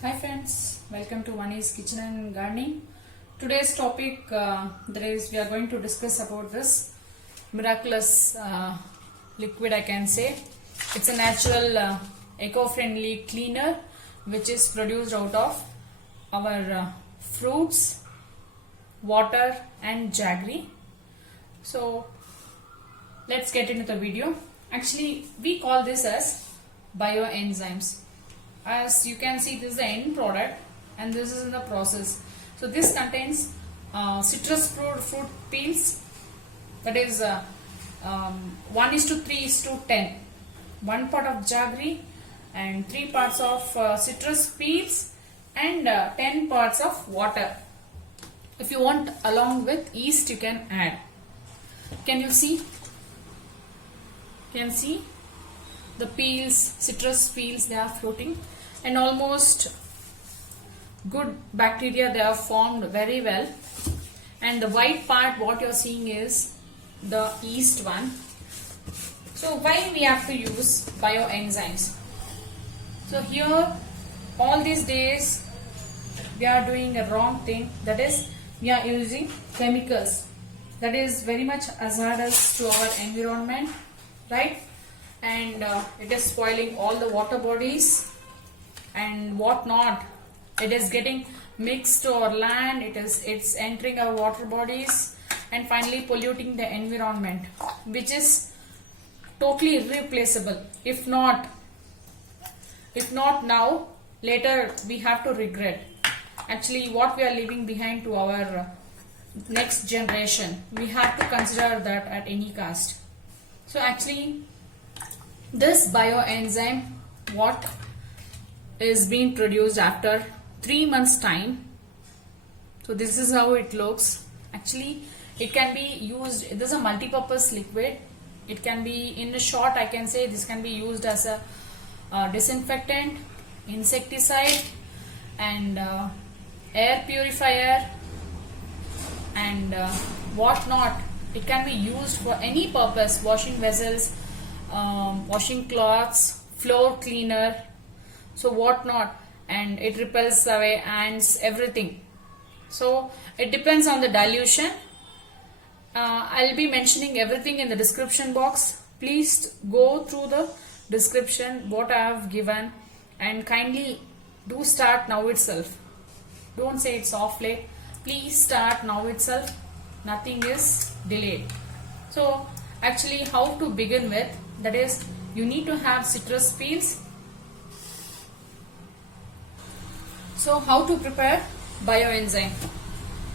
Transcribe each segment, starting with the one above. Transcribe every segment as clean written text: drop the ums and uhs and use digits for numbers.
Hi friends, welcome to Vani's Kitchen and Gardening. Today's topic we are going to discuss about this miraculous liquid, I can say. It's a natural eco-friendly cleaner which is produced out of our fruits, water and jaggery. So let's get into the video. Actually we call this as bioenzymes. As you can see, this is the end product and this is in the process. So this contains citrus fruit peels, that is 1:3:10. 1 part of jaggery and 3 parts of citrus peels and 10 parts of water. If you want, along with yeast, you can add. Can you see? Can see the peels, citrus peels, they are floating, and almost good bacteria they are formed very well. And the white part what you are seeing is the yeast one. So why we have to use bioenzymes? So here all these days we are doing a wrong thing, that is we are using chemicals that is very much hazardous to our environment, right? And it is spoiling all the water bodies and what not. It is getting mixed to our land, it's entering our water bodies and finally polluting the environment, which is totally irreplaceable. If not now, later we have to regret. Actually what we are leaving behind to our next generation, we have to consider that at any cost. So actually this bioenzyme what is being produced after 3 months time. So this is how it looks. Actually it can be used, this is a multi-purpose liquid. It can be, in a short I can say, this can be used as a disinfectant, insecticide and air purifier and what not. It can be used for any purpose, washing vessels, washing cloths, floor cleaner, so what not. And it repels away ants, everything. So it depends on the dilution. I'll be mentioning everything in the description box. Please go through the description what I have given and kindly do start now itself. Don't say it's off late. Please start now itself. Nothing is delayed. So actually how to begin with, that is you need to have citrus peels. So how to prepare bioenzyme?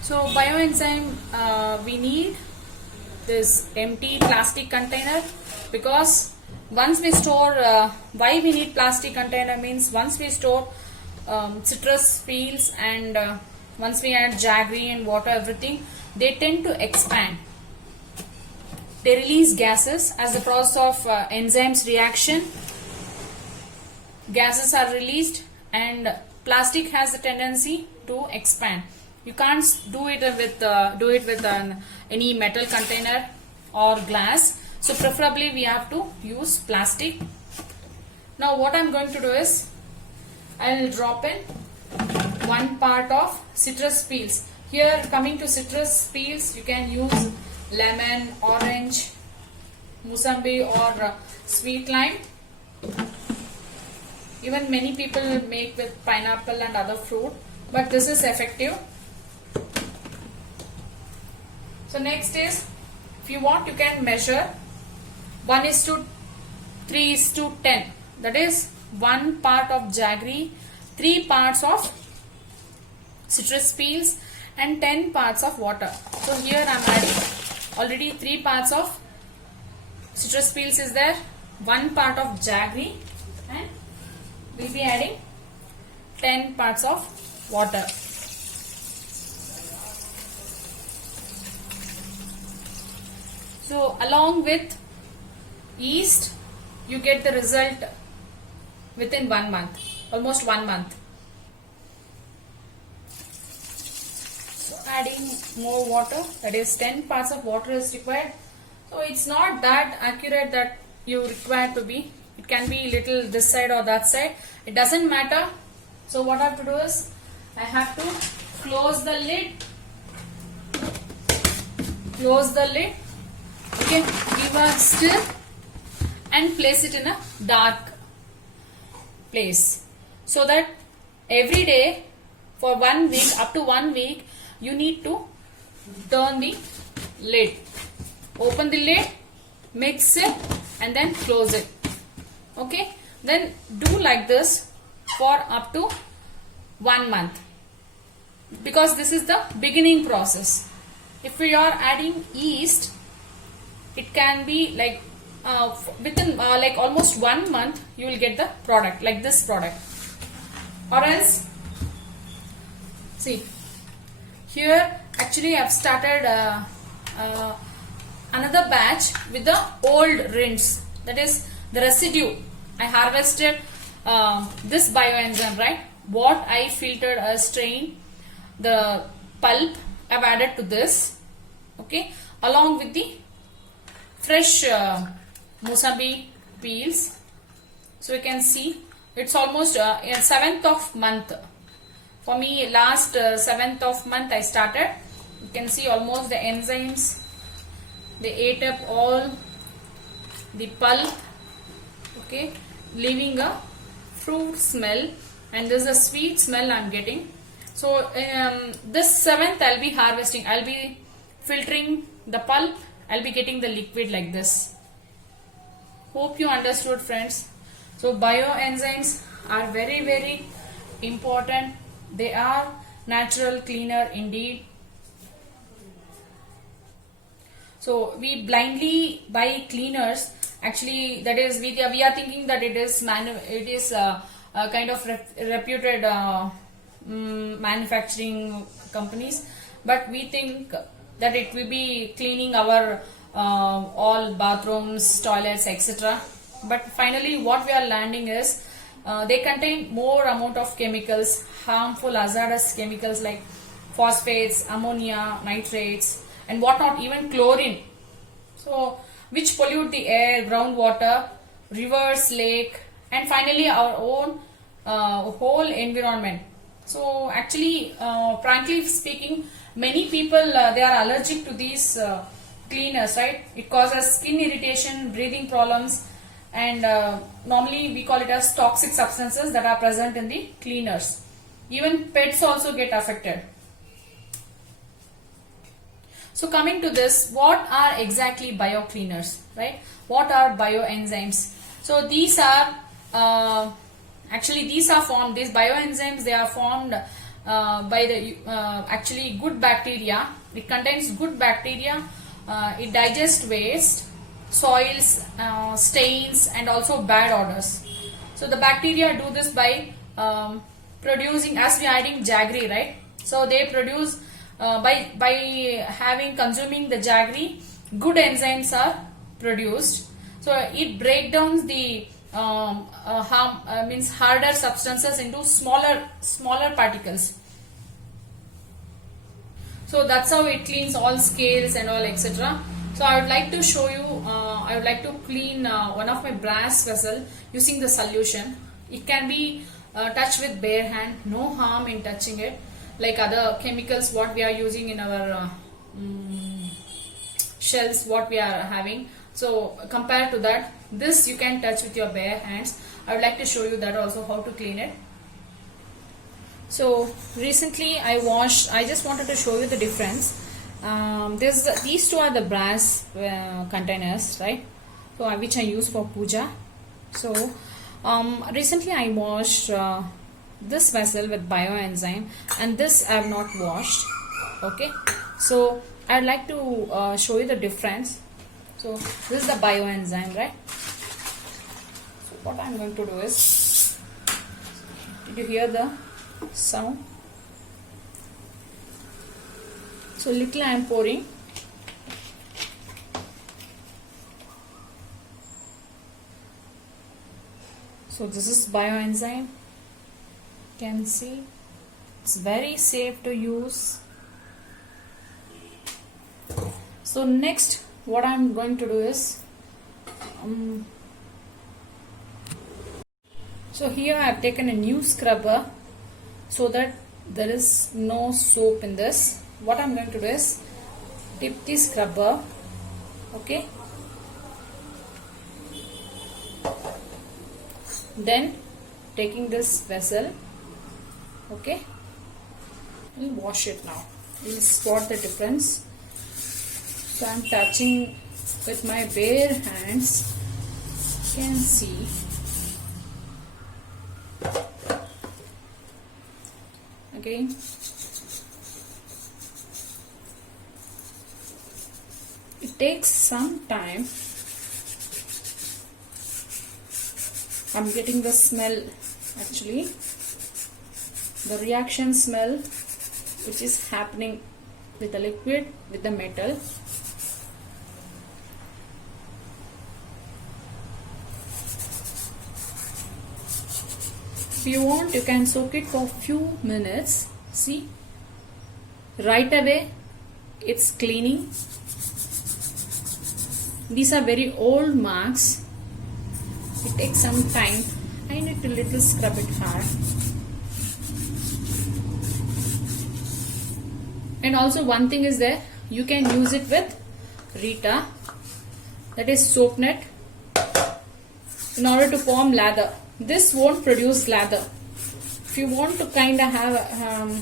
So bioenzyme we need this empty plastic container, because once we store, why we need plastic container means once we store citrus peels and once we add jaggery and water, everything, they tend to expand. They release gases as the process of enzymes reaction. Gases are released and plastic has a tendency to expand. You can't do it with any metal container or glass. So preferably we have to use plastic. Now what I'm going to do is I will drop in 1 part of citrus peels. Here coming to citrus peels, you can use lemon, orange, musambi or sweet lime. Even many people make with pineapple and other fruit, but this is effective. So next is, if you want, you can measure 1:3:10. That is 1 part of jaggery, 3 parts of citrus peels and 10 parts of water. So here I am adding already 3 parts of citrus peels is there, 1 part of jaggery, and we'll be adding 10 parts of water. So along with yeast, you get the result within 1 month, almost 1 month. So adding more water, that is 10 parts of water is required. So it's not that accurate that you require to be. It can be little this side or that side. It doesn't matter. So what I have to do is I have to close the lid. Close the lid. Okay, give a stir and place it in a dark place, so that every day for 1 week, up to 1 week, you need to turn the lid. Open the lid, mix it, and then close it. Okay, then do like this for up to 1 month, because this is the beginning process. If we are adding yeast, it can be like within like almost 1 month you will get the product, like this product. Or else, see here actually I have started another batch with the old rinds, that is the residue. I harvested this bioenzyme, right? What I filtered, strained, the pulp I've added to this, okay, along with the fresh Mosambi peels. So you can see it's almost 7th of month. For me, last 7th of month I started. You can see almost the enzymes, they ate up all the pulp, okay, leaving a fruit smell, and there's a sweet smell I'm getting. So this 7th I'll be harvesting, I'll be filtering the pulp, I'll be getting the liquid like this. Hope you understood, friends. So bioenzymes are very, very important. They are natural cleaner indeed. So we blindly buy cleaners. Actually, that is we are thinking that it is a kind of reputed manufacturing companies, but we think that it will be cleaning our all bathrooms, toilets, etc. But finally what we are landing is they contain more amount of chemicals, harmful hazardous chemicals like phosphates, ammonia, nitrates, and whatnot, even chlorine, so which pollute the air, groundwater, rivers, lake, and finally our own whole environment. So actually, frankly speaking, many people they are allergic to these cleaners, right? It causes skin irritation, breathing problems, and normally we call it as toxic substances that are present in the cleaners. Even pets also get affected. So coming to this, what are exactly biocleaners, right? What are bioenzymes? So these are actually these are formed, these bioenzymes, they are formed by the actually good bacteria. It contains good bacteria. It digests waste, soils, stains, and also bad odors. So the bacteria do this by producing, as we are adding jaggery, right? So they produce by consuming the jaggery, good enzymes are produced. So it breaks down the harder substances into smaller particles. So that's how it cleans all scales and all, etc. So I would like to show you, I would like to clean one of my brass vessel using the solution. It can be touched with bare hand, no harm in touching it, like other chemicals what we are using in our shells what we are having. So compared to that, this you can touch with your bare hands. I would like to show you that also, how to clean it. So recently I just wanted to show you the difference. These two are the brass containers, right? So which I use for puja. So recently I washed this vessel with bioenzyme, and this I have not washed. Okay, so I'd like to show you the difference. So this is the bioenzyme, right? So what I'm going to do is, did you hear the sound? So little I am pouring. So this is bioenzyme. You can see it's very safe to use. So next what I'm going to do is, so here I have taken a new scrubber so that there is no soap in this. What I'm going to do is dip the scrubber, okay, then taking this vessel, okay, we'll wash it now. We'll spot the difference. So I'm touching with my bare hands, you can see. Again, it takes some time. I'm getting the smell, actually the reaction smell which is happening with the liquid with the metal. If you want, you can soak it for a few minutes. See, right away it's cleaning. These are very old marks. It takes some time. I need to little scrub it hard. And also one thing is there, you can use it with Rita, that is soap net, in order to form lather. This won't produce lather. If you want to kind of have a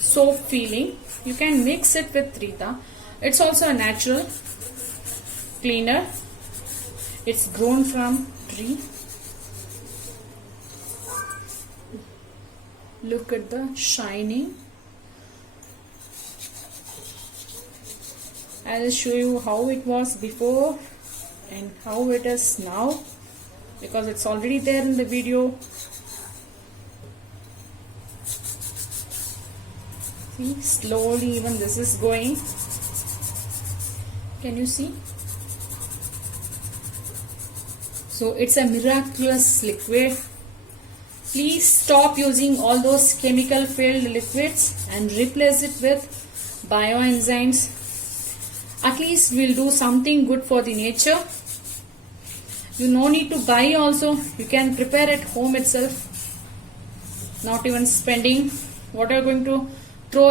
soap feeling, you can mix it with Rita. It's also a natural cleaner. It's grown from tree. Look at the shining. I'll show you how it was before and how it is now, because it's already there in the video. See, slowly even this is going. Can you see? So it's a miraculous liquid. Please stop using all those chemical filled liquids and replace it with bioenzymes. At least we'll do something good for the nature. You no need to buy also. You can prepare at home itself. Not even spending what you're going to throw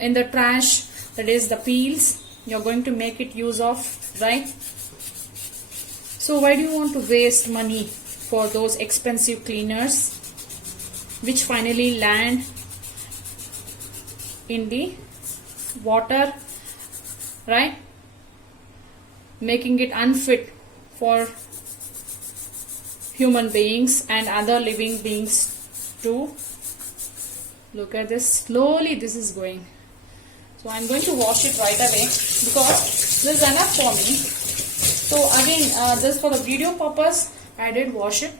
in the trash, that is the peels. You're going to make it use of, right? So why do you want to waste money for those expensive cleaners which finally land in the water, right? Making it unfit for human beings and other living beings too. Look at this, slowly this is going. So I'm going to wash it right away because this is enough for me. So again, this for the video purpose, I did wash it.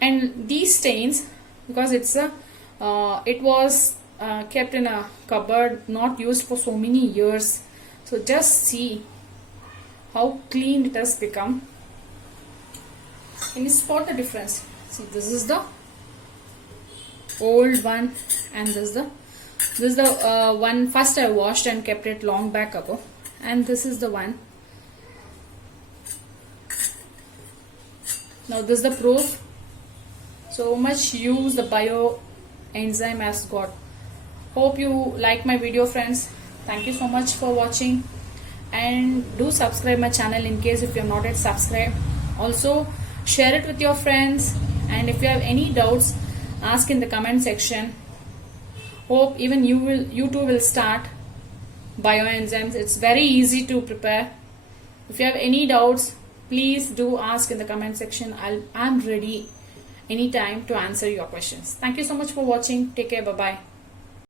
And these stains, because it's a, it was kept in a cupboard, not used for so many years. So just see how clean it has become. Can you spot the difference? See, this is the old one, and this is the one first I washed and kept it long back ago, and this is the one. Now this is the proof. So much use the bioenzyme has got. Hope you like my video, friends. Thank you so much for watching, and do subscribe my channel in case if you have not yet subscribed. Also share it with your friends, and if you have any doubts, ask in the comment section. Hope even you too will start bioenzymes. It's very easy to prepare. If you have any doubts, please do ask in the comment section. I'm ready anytime to answer your questions. Thank you so much for watching. Take care. Bye bye.